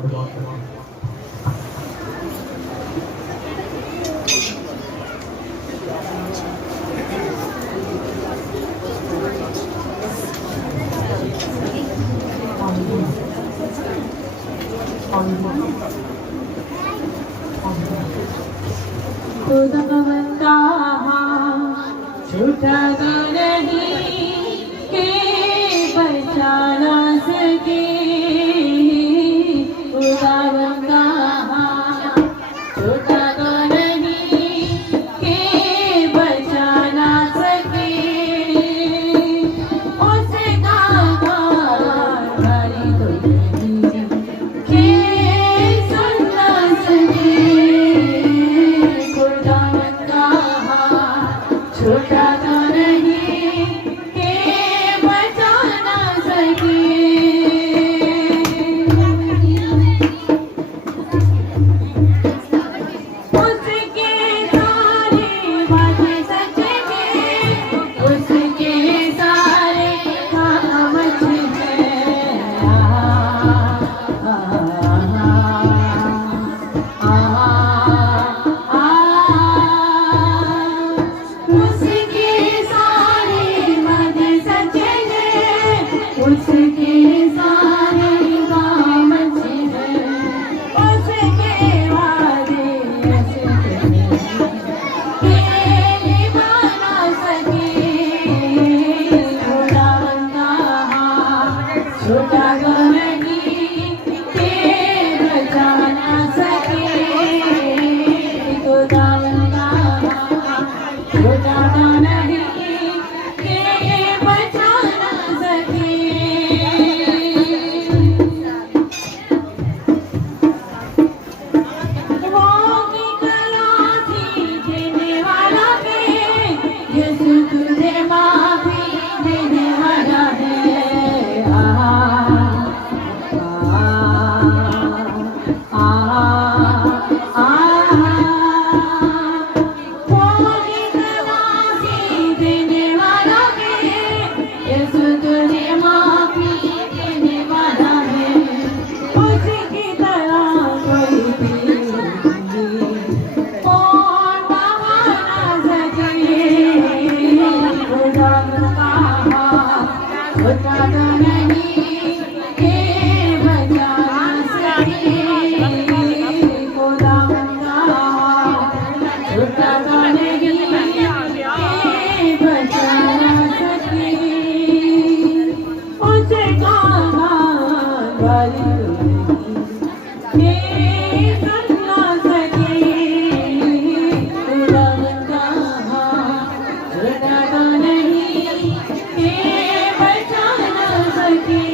खुदा बंदा छूटा तो नहीं के बचा ना सके। खुदा बंदा छूटा तो नहीं के बचा ना सके। उसका गारी तो नहीं के सुन ना सके। छोटा तो नहीं के बचा ना सके। उसके सारे वादे सच हैं, उसके सारे काम अच्छे हैं। उसके सारे काम अच्छे हैं, उसके वादे ऐसे हैं कि निभा ना सके। छोटा बंदा छोटा तो नहीं के बचा ना सके। खुदा बंदा छोटा तो नहीं के बचा ना सके। तुझे माफी देने वाला है। माफी देने वाला है। तुझे माफी देने वाला है। उसकी तरह कोई भी कौन बहा ना सके। खुदा बंदा छोटा तो नहीं के बचा ना सके। खुदा बंदा छोटा तो नहीं के बचा ना सके। उसका गाली के सुन ना सके। खुदा बंदा छोटा तो नहीं के बचा ना सके।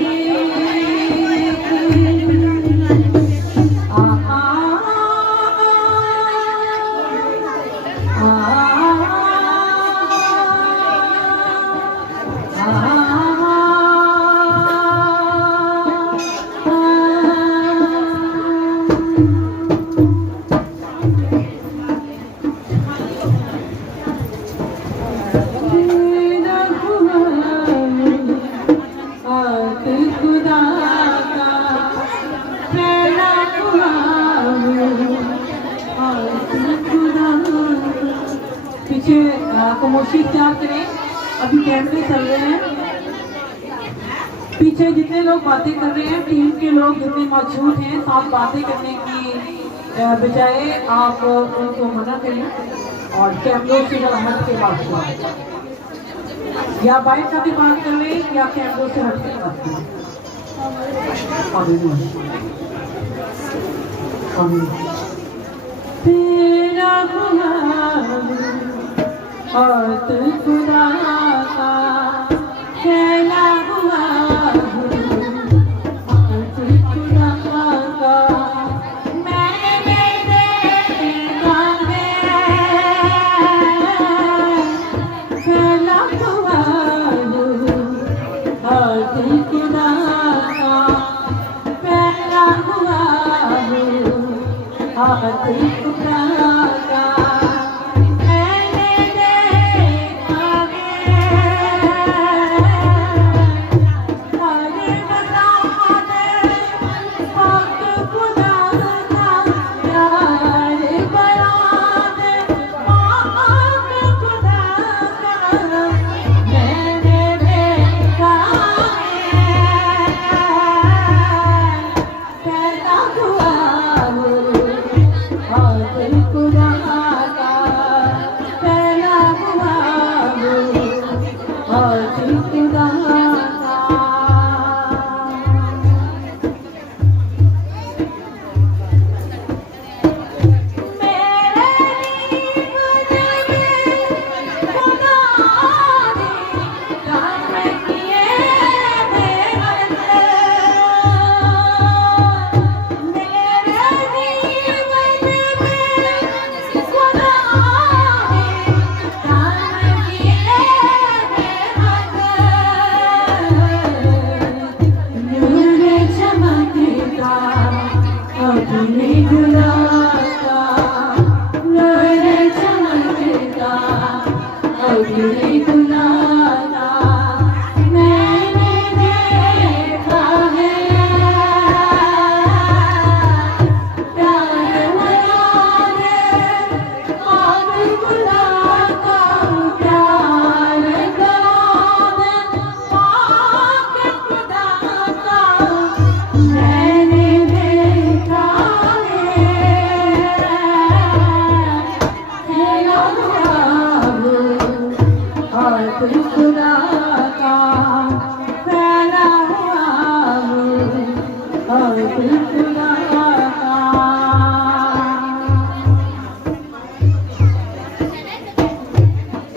खुदा का पहला पीछे खामोशी त्याग करें। अभी कैमरे चल रहे हैं। पीछे जितने लोग बातें कर रहे हैं, टीम के लोग जितने मौजूद हैं, साथ बातें करने की बजाय आप उनको मना करें और कैमरों से जरा हट के बात करें। या बाइक का भी बात कर लें या कैमरों से हट के बात करें। तेरा और तू खुदा का कहला हुआ और तू खुदा का। मैंने देखा कहला हुआ और तू खुदा का कहला हुआ और तू खुदा का। अग्नि गुलाबा लहरे चमकता अग्नि गुलाबा मैंने देखा है प्यार मनाने अग्नि गुलाबा प्यार कराने पाक खुदा का मैंने देखा खुदा का फैला हुआ और खुदा का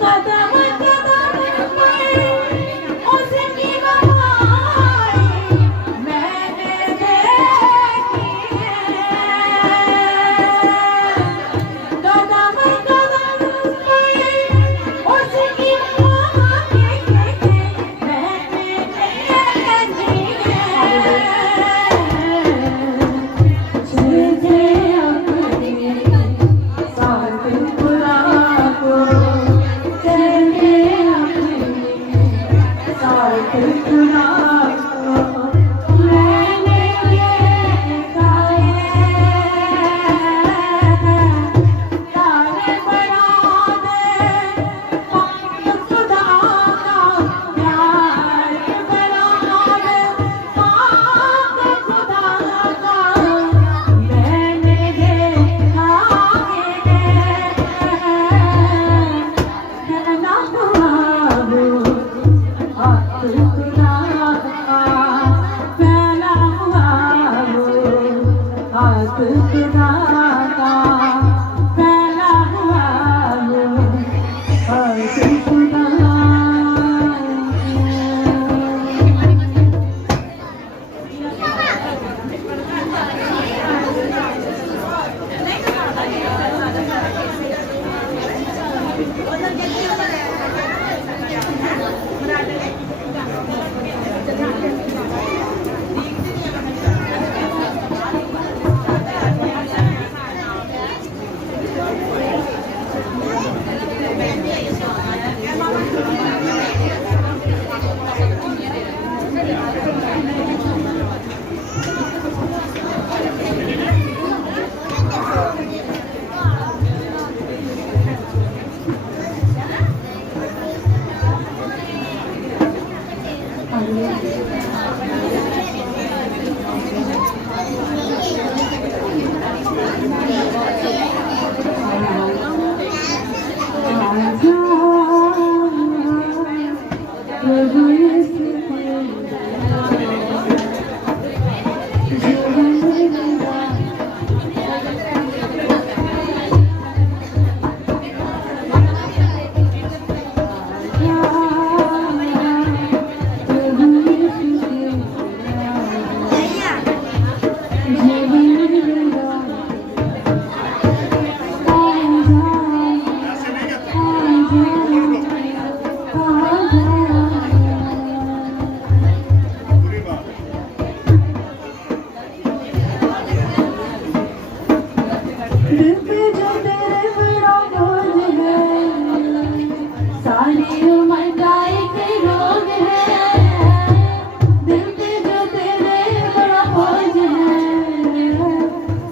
कदम कदम पर उसकी बहाई मैंने देखी है कदम कदम पर उसकी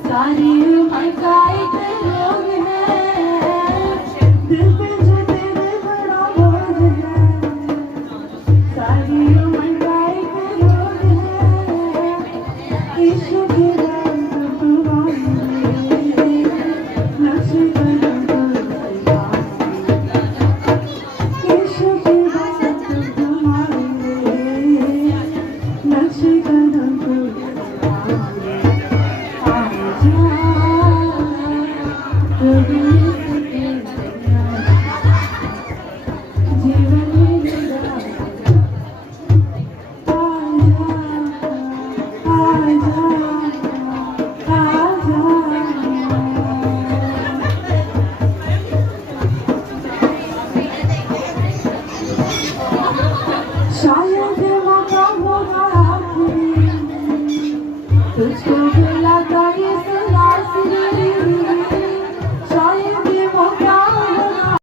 सारी